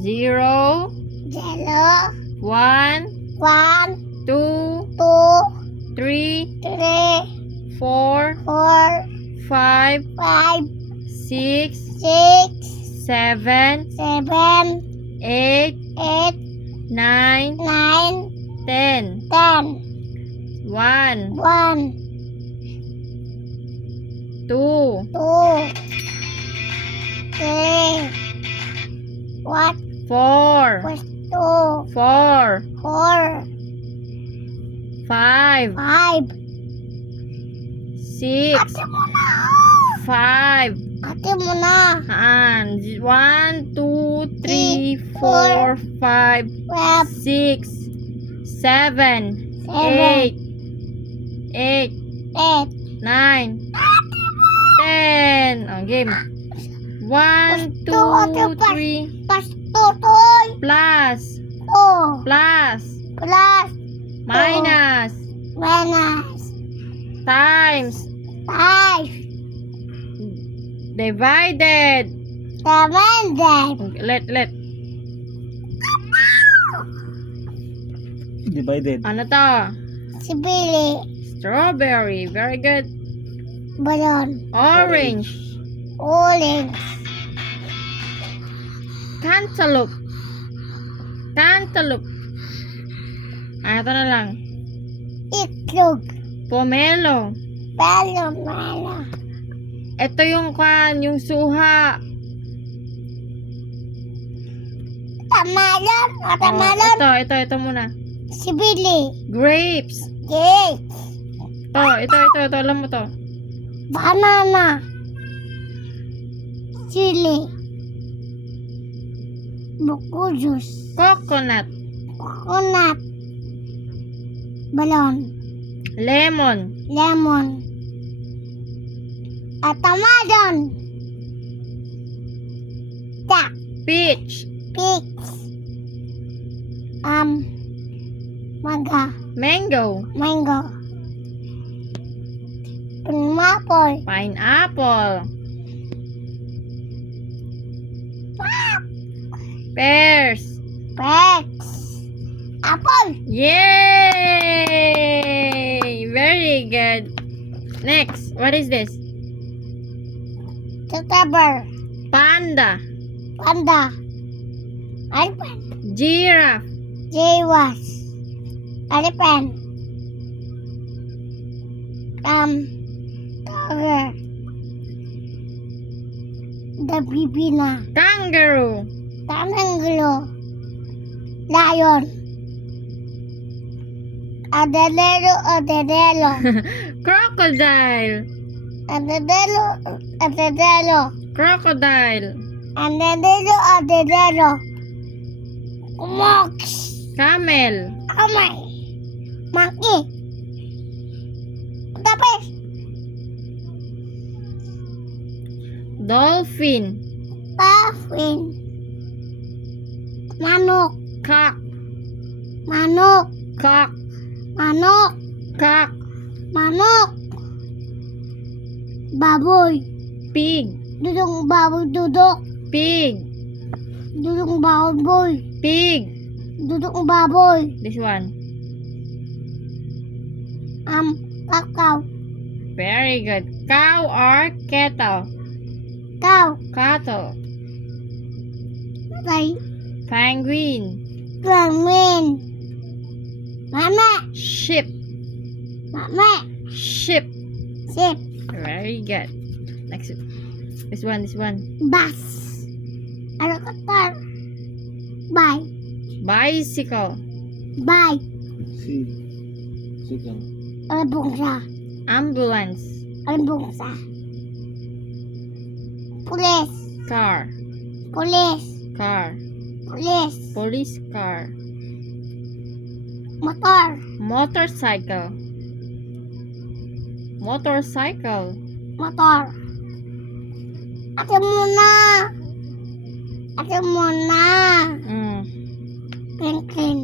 0, 0, 1, 1, 2, 2, 3, 3, 4, 4, 5, 5, 6, 6, 7, 7, 8, 8, 9, 9, 10. 10, 1, 1, 2, 2, 3, what? 4, Was 2, 4, 4, 5, 5. 6, Ate mo na. 5. Ate mo na. 1, 2, 3, 4, 5, 12, 6, 7, 8, 8, 8. 9, 10. Oh, game. 1, 2, 3, Pas 2, plus, 2, plus, plus, minus, minus, times, 5, divided. 7, Let. Divided. Ano to? si Billy, Strawberry. Very good. balon, Orange. orange, Cantaloupe. Cantaloupe. Ito na lang. itlog, Pomelo. melo, Ito yung yung suha. tamalon, o tamalon, Ito muna. si Billy, Grapes. cake, Ito. Alam mo to. banana, chili, buko juice, Coconut. coconut, balon, Lemon. lemon, at tamalon, duck, Peach. peach, maga, Mango. mango, pineapple, Pineapple. Pears. peach, apple, Yay! Very good. Next, what is this? cucumber, Panda. panda, elephant, Giraffe. jaguars, elephant, tiger, the bibina, Kangaroo. tananglo, lion, adelelo, Crocodile. adelelo, Crocodile. Mox, Camel. amay, monkey, tapos, Dolphin. dolphin, manok, Cock. manok, Cock. manok, Cock. manok, baboy, Pig. dudong baboy, dudok, Pig. dudong baboy, Pig. dudong baboy, This one. kakao, Very good. Cow or kettle? cow, Cattle. patay, Penguin. penguin, mama, Ship. mama, Ship. ship, Very good. Next. This one. bus, helicopter, bike, Bicycle. bike, Si. Second. albungsa, Ambulance. albungsa, police, Car. police, Car. police, Police car. motor, Motorcycle. Motorcycle. motor, ate muna, Pinkin,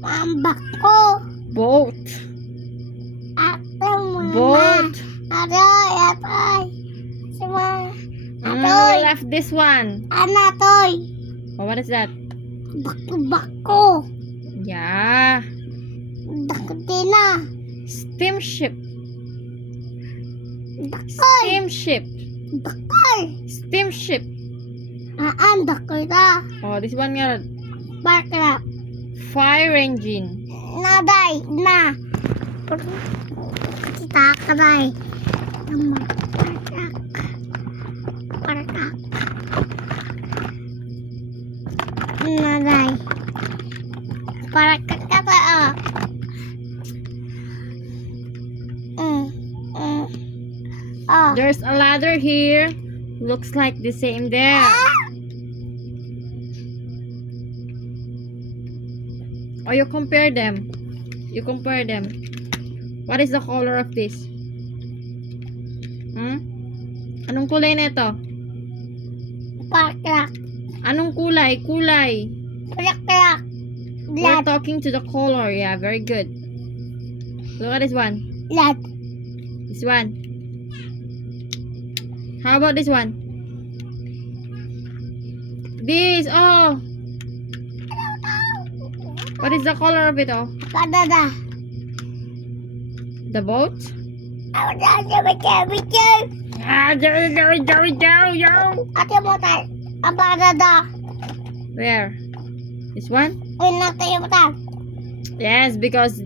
tambak ko, Boat. ate muna, Boat. adoy, semua, Wala have this one. Ana toy. Oh, what is that? Bako. Yeah. Dakutina. Steamship. Dakoy. Steamship. Dakoy. Steamship. Dakoy ta. Oh, this one nga. Barkrap. Fire engine. Naday. Na. Kita kaday. Barkrak. Naday. Barkrak kata. Oh. There's a ladder here. Looks like the same there. Oh, you compare them. You compare them. What is the color of this? Anong kulay nito? Barkrak. Anong kulay? Kulay. Barkrak. We're Lad. talking to the color. Yeah, very good. Look at this one. Lad. This one. How about this one? This. Oh. What is the color of it? Oh, Kadada. the boat. Bicu. Ah, yo. Ate mo tayo. Abadada. Where? This one? Wala tayo mo tayo. Yes, because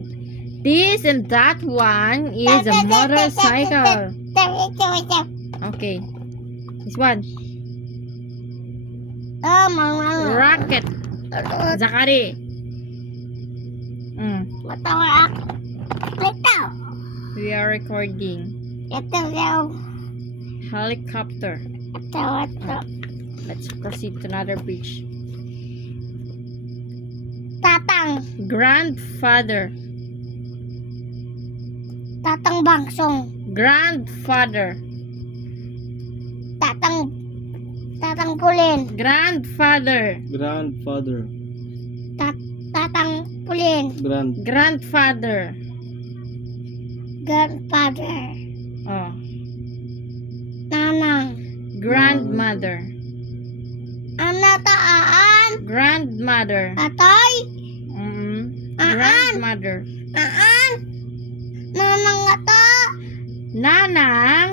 this and that one is a motorcycle. Okay. This one. Mga. Rocket. Zakari. Matawa ako. Ito. We are recording. Ito. Helicopter. Ito. Let's proceed to another bridge. Tatang. Grandfather. Tatang bangsong. Grandfather. Tatang pulin. Grandfather. Grandfather. Tatang pulin. Grandfather. Grandfather. Oh. Nanang. Grandmother. Taan. Grandmother. Atay. Grandmother. Nanang ata. Nanang.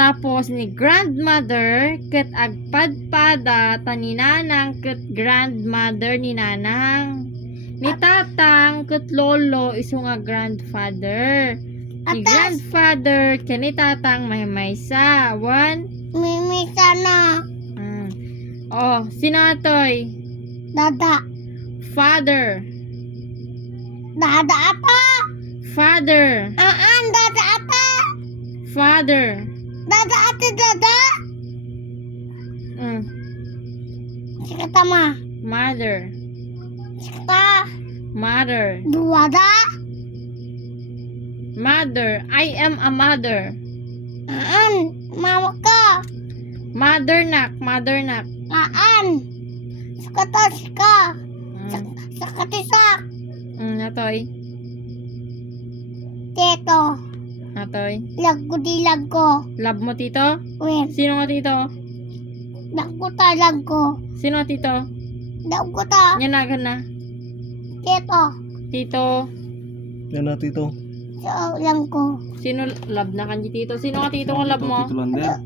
Tapos ni grandmother ket agpadpada ta ni nanang ket grandmother ni nanang. Ni tatang ket lolo isu nga grandfather. Ni Atas. grandfather ken ni tatang may maysa. One. Mimi sana. Oh, sino atoy? Dada. Father. Dada apa? Father. Dada apa? Father. Dada ate dada. Sikata ma. Mother. Sikata. Mother. Dua da. Mother. I am a mother. Mama ka. Mother nak. Mother nak. Sikata sika. Sakatisak. Natoy. Teto. Natoy. Lagko di lagko. Love mo tito? Wen. Sino nga tito? Lagko ta lagko. Sino tito? Lagko ta. Nyanagan na. Teto. Tito. Yan na, tito. So lagko. Sino love na kanji tito? Sino nga tito ang love mo? Tito Lander.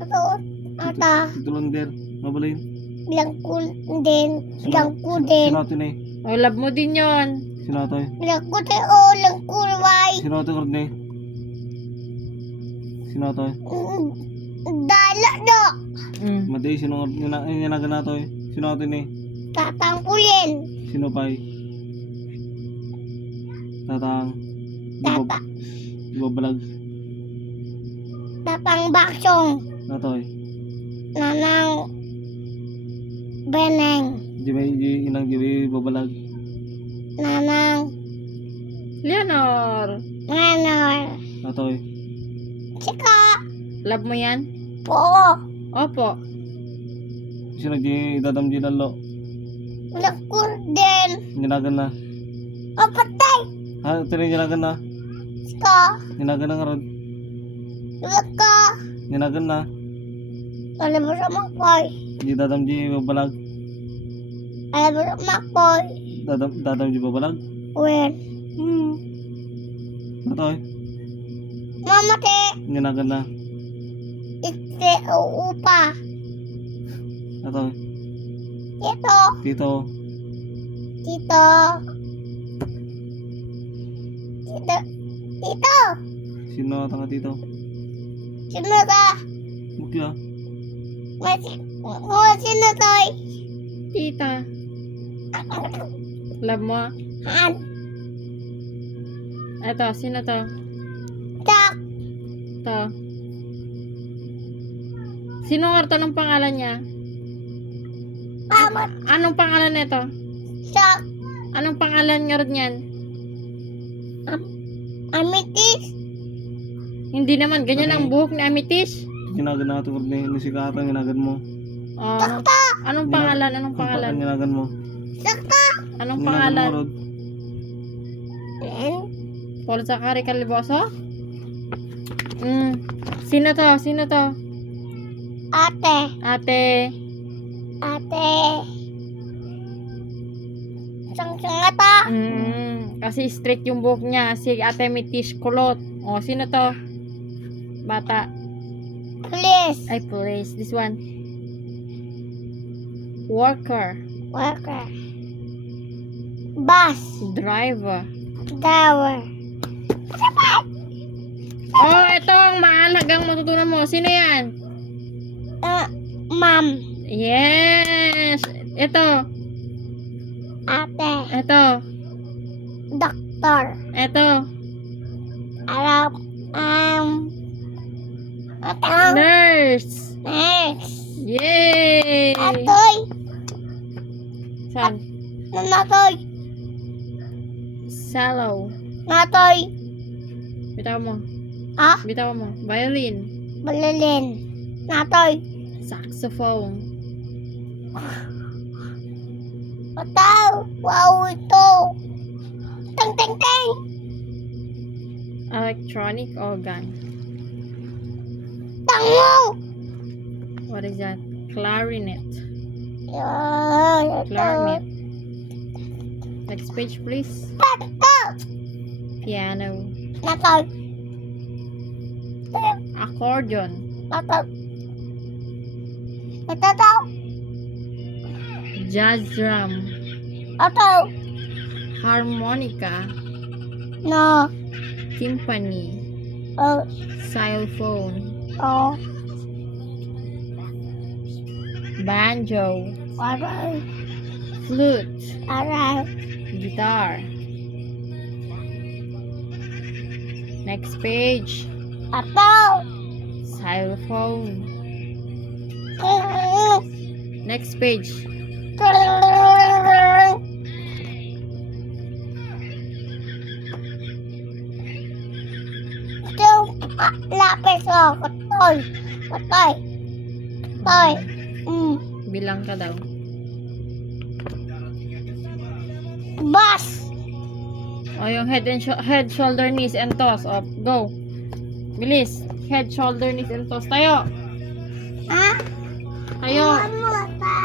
Ato. Ata. Tito Lander. Mabalin. Lagko din. Lagko din. Sino atin eh? Oh, love mo din yon. Sino atoy? Lagko din. Lagko wai. Sino atoy karne? Sino atoy? Dala do. Maday, sino nanagan na atoy? Sino atin eh? Tatang pulin. Sino pa'y? Tatang. Tata. Babalag. Tatang baksong. Natoy. Nanang. Beneng. Di may inang di may babalag. Nanang. Leonor. Nanor. Natoy. Sika. Love mo yan? Po. Opo. Sino di dadam di lalo? Lagko din. Ninagan na. Patay. Ha? Ito rin ninagan na. Sika. Ninagan na nga ron. Lagka. Ninagan na. Alam mo sa Makoy. Di dadam di babalag. Alam mo sa Makoy. Dadam di babalag. When? Natoy. Mama te. Ninagan na. Ite upa. Natoy. Tito. Tito. Tito. Tito. Tito. Sino tanga tito? Sino ka? Mukya. Sino toy? Tita. Love mo? Han. Eto, sino to? Tak. To. Sino nga to? Anong pangalan niya? Amat. Anong pangalan nito? Tak. Anong pangalan nga rin yan? Amitis. Hindi naman, ganyan ang buhok ni Amethyst. Ginagan na ito ni sikatan. Ginagan mo. Oh, Sakta. anong pangalan? Anong pangalan? Ginagan mo. Sakta. Anong Ginagan mo, pangalan? Rod. Paul Zachary Caliboso? Sino to? Sino to? Ate. Ate. Ate. Sang-sang ata. Kasi straight yung buhok niya. Si Ate Amethyst kulot. O, sino to? Bata. Please. Ay, police. This one. Worker. Worker. Bus. Driver. Tower. Oh, ito ang mahalagang matutunan mo. Sino yan? Mom. Yes! Ito. Ate. Ito. Doctor. Ito. Arab. Ate. Nurse. Nurse. Yay! Atoy. Saan? Natoy. Cello. Natoy. Bitaw mo. Ah? Bitaw mo. Violin. Balilin. Natoy. Saxophone. Ataw. Wow ito. Teng teng teng. Electronic organ. Tango. What is that? Clarinet. Yan. Clarinet. Next page, please. Tato. Piano. Natoy. Accordion. Natoy. Nataw. Jazz drum. Ataw. Harmonica. No. Timpani. Oh. Xylophone. Oh. Banjo. Aray. Flute. Aray. Guitar. Next page. Ataw. Xylophone. Next page. Ito, lapis ko. Katoy. Katoy. Katoy. Bilang ka daw. Bus. O, yung head, shoulder, knees, and toes. O, go. Bilis. Head, shoulder, knees, and toes. Tayo. Ha? Tayo. Ano ta?